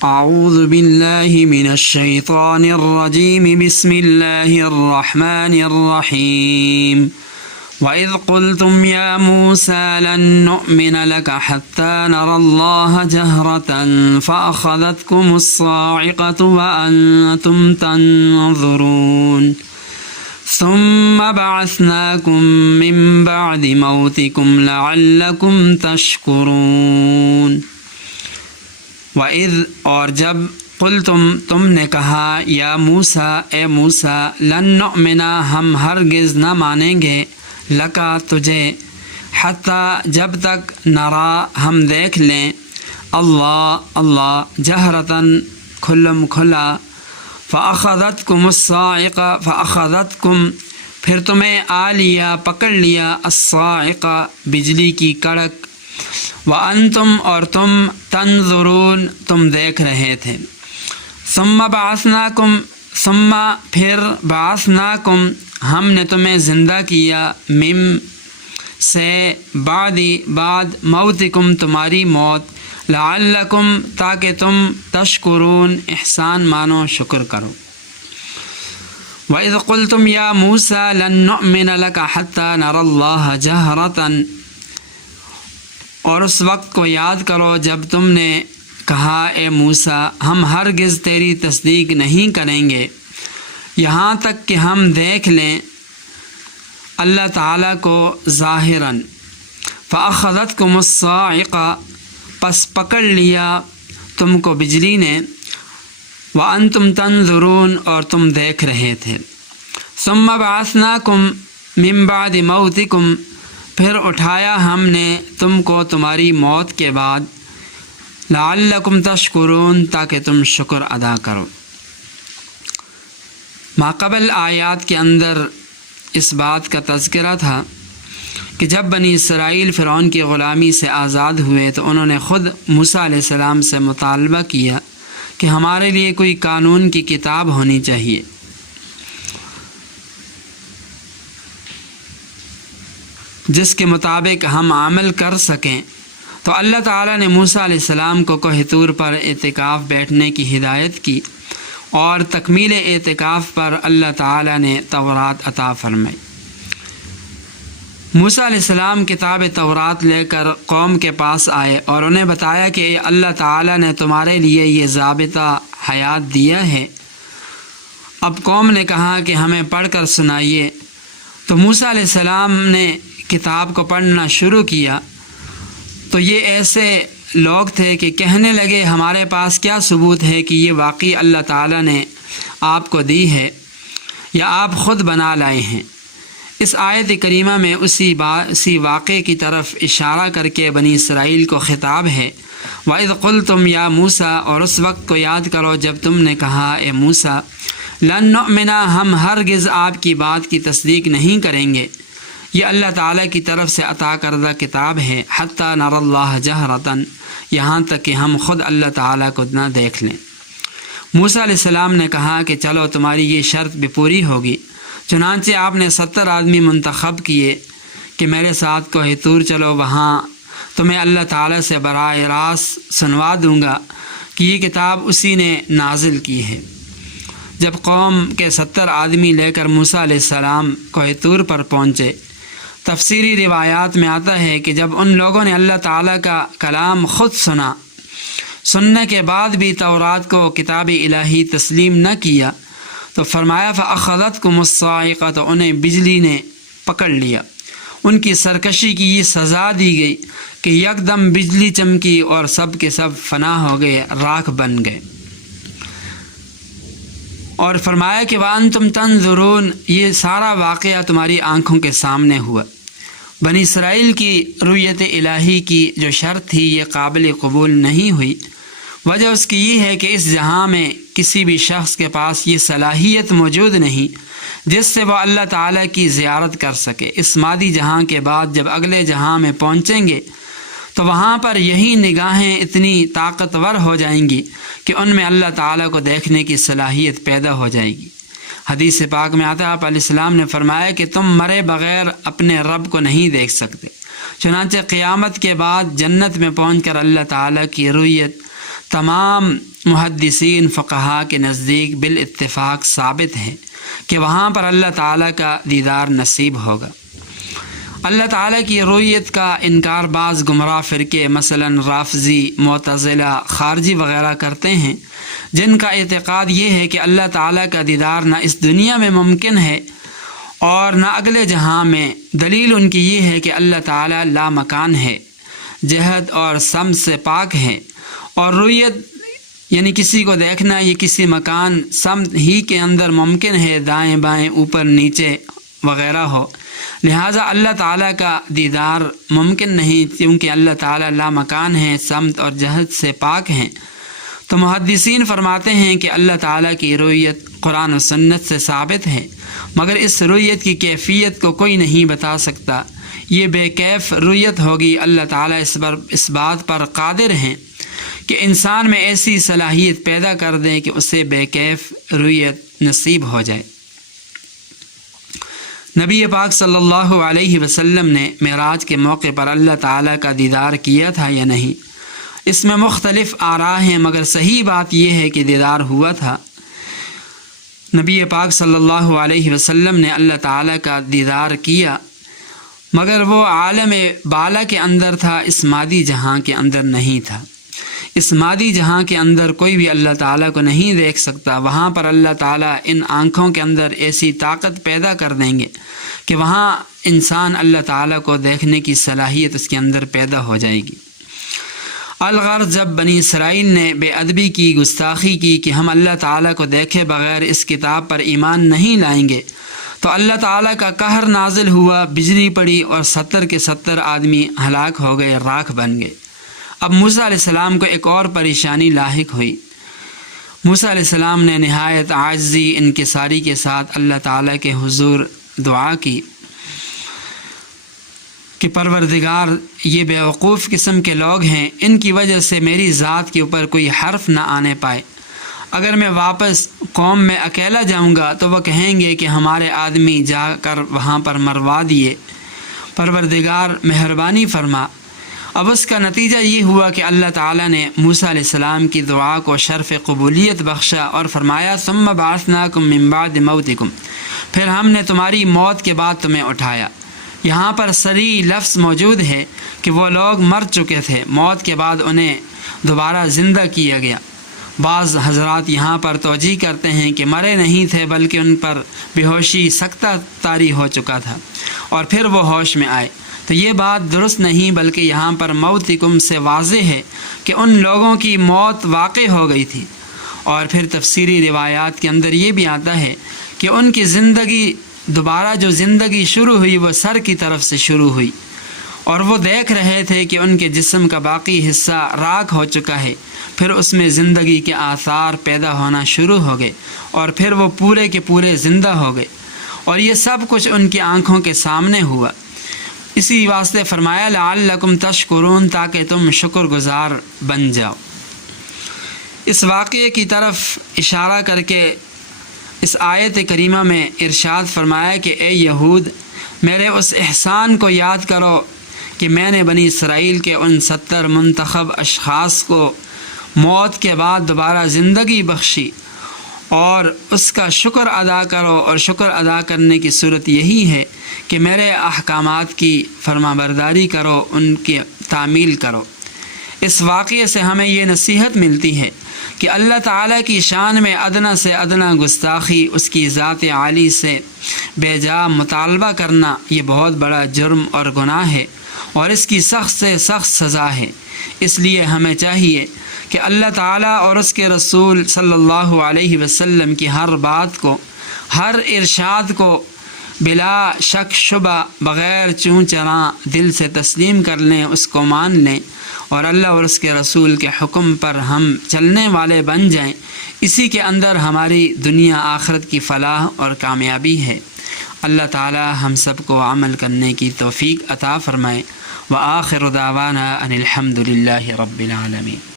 اعوذ باللہ من الشیطان الرجیم بسم اللہ الرحمن الرحیم وَإِذْ قُلْتُمْ يَا مُوسَى لَن نُّؤْمِنَ لَكَ حَتَّى نَرَى اللَّهَ جَهْرَةً فَأَخَذَتْكُمُ الصَّاعِقَةُ وَأَنْتُمْ تَنظُرُونَ ثُمَّ بَعَثْنَاكُم مِّن بَعْدِ مَوْتِكُمْ لَعَلَّكُمْ تَشْكُرُونَ وَإِذْ اور جب قلتم تم نے کہا یا موسیٰ اے موسیٰ لن نؤمنا ہم ہرگز نہ مانیں گے لکا تجھے حتیٰ جب تک نرا ہم دیکھ لیں اللہ جہرتاً کھلم کھلا فأخذتکم الصاعقہ فأخذتکم پھر تمہیں آ لیا پکڑ لیا الصاعقہ بجلی کی کڑک وَأَنْتُمْ اور تم تنظرون تم دیکھ رہے تھے ثم بعثناکم ثم پھر بعثناکم ہم نے تمہیں زندہ کیا مم سے بعد موتکم تمہاری موت لعلکم تاکہ تم تشکرون احسان مانو شکر کرو وَإِذْ قُلْتُمْ يَا مُوسَى لَن نُّؤْمِنَ لَكَ حَتَّى نَرَى اللَّهَ جَهْرَةً اور اس وقت کو یاد کرو جب تم نے کہا اے موسیٰ ہم ہرگز تیری تصدیق نہیں کریں گے یہاں تک کہ ہم دیکھ لیں اللہ تعالیٰ کو ظاہراً فأخذتکم الصاعقہ پس پکڑ لیا تم کو بجلی نے وأنتم تنظرون اور تم دیکھ رہے تھے ثم بعثناکم من بعد موتکم پھر اٹھایا ہم نے تم کو تمہاری موت کے بعد لعلکم تشکرون تاکہ تم شکر ادا کرو ماقبل آیات کے اندر اس بات کا تذکرہ تھا کہ جب بنی اسرائیل فرعون کی غلامی سے آزاد ہوئے تو انہوں نے خود موسیٰ علیہ السلام سے مطالبہ کیا کہ ہمارے لیے کوئی قانون کی کتاب ہونی چاہیے جس کے مطابق ہم عمل کر سکیں تو اللہ تعالیٰ نے موسیٰ علیہ السلام کو کوہ طور پر اعتکاف بیٹھنے کی ہدایت کی اور تکمیل اعتکاف پر اللہ تعالیٰ نے تورات عطا فرمائی موسیٰ علیہ السلام کتاب تورات لے کر قوم کے پاس آئے اور انہیں بتایا کہ اللہ تعالیٰ نے تمہارے لیے یہ ضابطہ حیات دیا ہے اب قوم نے کہا کہ ہمیں پڑھ کر سنائیے تو موسیٰ علیہ السلام نے کتاب کو پڑھنا شروع کیا تو یہ ایسے لوگ تھے کہ کہنے لگے ہمارے پاس کیا ثبوت ہے کہ یہ واقعی اللہ تعالیٰ نے آپ کو دی ہے یا آپ خود بنا لائے ہیں اس آیت کریمہ میں اسی واقعے کی طرف اشارہ کر کے بنی اسرائیل کو خطاب ہے وَإِذْ قُلْتُمْ يَا مُوسَى اور اس وقت کو یاد کرو جب تم نے کہا اے موسیٰ لن نؤمنا ہم ہرگز آپ کی بات کی تصدیق نہیں کریں گے یہ اللہ تعالیٰ کی طرف سے عطا کردہ کتاب ہے حتیٰ نری اللہ جہرتاً یہاں تک کہ ہم خود اللہ تعالیٰ کو نہ دیکھ لیں موسیٰ علیہ السلام نے کہا کہ چلو تمہاری یہ شرط بھی پوری ہوگی چنانچہ آپ نے 70 آدمی منتخب کیے کہ میرے ساتھ کوہ طور چلو وہاں تمہیں اللہ تعالیٰ سے براہ راست سنوا دوں گا کہ یہ کتاب اسی نے نازل کی ہے جب قوم کے 70 آدمی لے کر موسیٰ علیہ السلام کوہ طور پر پہنچے تفسیری روایات میں آتا ہے کہ جب ان لوگوں نے اللہ تعالیٰ کا کلام خود سننے کے بعد بھی تورات کو کتاب الہی تسلیم نہ کیا تو فرمایا فأخذتکم الصاعقہ تو انہیں بجلی نے پکڑ لیا ان کی سرکشی کی یہ سزا دی گئی کہ یکدم بجلی چمکی اور سب کے سب فنا ہو گئے راکھ بن گئے اور فرمایا کہ وَأَنْتُمْ تَنظُرُونَ یہ سارا واقعہ تمہاری آنکھوں کے سامنے ہوا بنی اسرائیل کی رؤیت الہی کی جو شرط تھی یہ قابل قبول نہیں ہوئی وجہ اس کی یہ ہے کہ اس جہاں میں کسی بھی شخص کے پاس یہ صلاحیت موجود نہیں جس سے وہ اللہ تعالیٰ کی زیارت کر سکے اس مادی جہاں کے بعد جب اگلے جہاں میں پہنچیں گے تو وہاں پر یہی نگاہیں اتنی طاقتور ہو جائیں گی کہ ان میں اللہ تعالیٰ کو دیکھنے کی صلاحیت پیدا ہو جائے گی حدیث پاک میں آتا ہے آپ علیہ السلام نے فرمایا کہ تم مرے بغیر اپنے رب کو نہیں دیکھ سکتے چنانچہ قیامت کے بعد جنت میں پہنچ کر اللہ تعالیٰ کی رؤیت تمام محدثین فقہا کے نزدیک بالاتفاق ثابت ہے کہ وہاں پر اللہ تعالیٰ کا دیدار نصیب ہوگا۔ اللہ تعالیٰ کی رؤیت کا انکار بعض گمراہ فرقے مثلاً رافضی، معتزلہ، خارجی وغیرہ کرتے ہیں، جن کا اعتقاد یہ ہے کہ اللہ تعالیٰ کا دیدار نہ اس دنیا میں ممکن ہے اور نہ اگلے جہاں میں۔ دلیل ان کی یہ ہے کہ اللہ تعالیٰ لا مکان ہے، جہت اور سمت سے پاک ہے، اور رؤیت یعنی کسی کو دیکھنا یہ کسی مکان سمت ہی کے اندر ممکن ہے، دائیں بائیں، اوپر نیچے وغیرہ ہو، لہٰذا اللہ تعالیٰ کا دیدار ممکن نہیں، کیونکہ اللہ تعالیٰ لا مکان ہے، سمت اور جہت سے پاک ہیں۔ تو محدثین فرماتے ہیں کہ اللہ تعالیٰ کی رؤیت قرآن و سنت سے ثابت ہے، مگر اس رؤیت کی کیفیت کو کوئی نہیں بتا سکتا۔ یہ بے کیف رؤیت ہوگی۔ اللہ تعالیٰ اس بات پر قادر ہیں کہ انسان میں ایسی صلاحیت پیدا کر دیں کہ اسے بے کیف رؤیت نصیب ہو جائے۔ نبی پاک صلی اللہ علیہ وسلم نے معراج کے موقع پر اللہ تعالیٰ کا دیدار کیا تھا یا نہیں؟ اس میں مختلف آراء ہیں، مگر صحیح بات یہ ہے کہ دیدار ہوا تھا۔ نبی پاک صلی اللہ علیہ وسلم نے اللہ تعالیٰ کا دیدار کیا، مگر وہ عالم بالا کے اندر تھا، اس مادی جہاں کے اندر نہیں تھا۔ اس مادی جہاں کے اندر کوئی بھی اللہ تعالیٰ کو نہیں دیکھ سکتا۔ وہاں پر اللہ تعالیٰ ان آنکھوں کے اندر ایسی طاقت پیدا کر دیں گے کہ وہاں انسان اللہ تعالیٰ کو دیکھنے کی صلاحیت اس کے اندر پیدا ہو جائے گی۔ الغرض جب بنی اسرائیل نے بے ادبی کی، گستاخی کی کہ ہم اللہ تعالیٰ کو دیکھے بغیر اس کتاب پر ایمان نہیں لائیں گے، تو اللہ تعالیٰ کا قہر نازل ہوا، بجلی پڑی اور 70 کے 70 آدمی ہلاک ہو گئے، راکھ بن گئے۔ اب موسیٰ علیہ السلام کو ایک اور پریشانی لاحق ہوئی۔ موسیٰ علیہ السلام نے نہایت عاجزی، انکساری کے ساتھ اللہ تعالیٰ کے حضور دعا کی کہ پروردگار، یہ بیوقوف قسم کے لوگ ہیں، ان کی وجہ سے میری ذات کے اوپر کوئی حرف نہ آنے پائے۔ اگر میں واپس قوم میں اکیلا جاؤں گا تو وہ کہیں گے کہ ہمارے آدمی جا کر وہاں پر مروا دیے، پروردگار مہربانی فرما۔ اب اس کا نتیجہ یہ ہوا کہ اللہ تعالیٰ نے موسیٰ علیہ السلام کی دعا کو شرف قبولیت بخشا اور فرمایا ثم بعثناکم من بعد موتکم، پھر ہم نے تمہاری موت کے بعد تمہیں اٹھایا۔ یہاں پر صریح لفظ موجود ہے کہ وہ لوگ مر چکے تھے، موت کے بعد انہیں دوبارہ زندہ کیا گیا۔ بعض حضرات یہاں پر توجیہ کرتے ہیں کہ مرے نہیں تھے، بلکہ ان پر بے ہوشی سکتہ طاری ہو چکا تھا اور پھر وہ ہوش میں آئے، تو یہ بات درست نہیں، بلکہ یہاں پر موتکم سے واضح ہے کہ ان لوگوں کی موت واقع ہو گئی تھی۔ اور پھر تفسیری روایات کے اندر یہ بھی آتا ہے کہ ان کی زندگی دوبارہ جو زندگی شروع ہوئی وہ سر کی طرف سے شروع ہوئی، اور وہ دیکھ رہے تھے کہ ان کے جسم کا باقی حصہ راکھ ہو چکا ہے، پھر اس میں زندگی کے آثار پیدا ہونا شروع ہو گئے، اور پھر وہ پورے کے پورے زندہ ہو گئے، اور یہ سب کچھ ان کی آنکھوں کے سامنے ہوا۔ اسی واسطے فرمایا لعلکم تشکرون، تاکہ تم شکر گزار بن جاؤ۔ اس واقعے کی طرف اشارہ کر کے اس آیت کریمہ میں ارشاد فرمایا کہ اے یہود، میرے اس احسان کو یاد کرو کہ میں نے بنی اسرائیل کے ان 70 منتخب اشخاص کو موت کے بعد دوبارہ زندگی بخشی، اور اس کا شکر ادا کرو، اور شکر ادا کرنے کی صورت یہی ہے کہ میرے احکامات کی فرما برداری کرو، ان کی تعمیل کرو۔ اس واقعے سے ہمیں یہ نصیحت ملتی ہے کہ اللہ تعالیٰ کی شان میں ادنا سے ادنا گستاخی، اس کی ذات عالی سے بے جا مطالبہ کرنا یہ بہت بڑا جرم اور گناہ ہے، اور اس کی سخت سے سخت سزا ہے۔ اس لیے ہمیں چاہیے کہ اللہ تعالیٰ اور اس کے رسول صلی اللہ علیہ وسلم کی ہر بات کو، ہر ارشاد کو بلا شک شبہ، بغیر چوں چراں دل سے تسلیم کر لیں، اس کو مان لیں، اور اللہ اور اس کے رسول کے حکم پر ہم چلنے والے بن جائیں۔ اسی کے اندر ہماری دنیا آخرت کی فلاح اور کامیابی ہے۔ اللہ تعالی ہم سب کو عمل کرنے کی توفیق عطا فرمائے۔ وآخر دعوانا ان الحمد للہ رب العالمین۔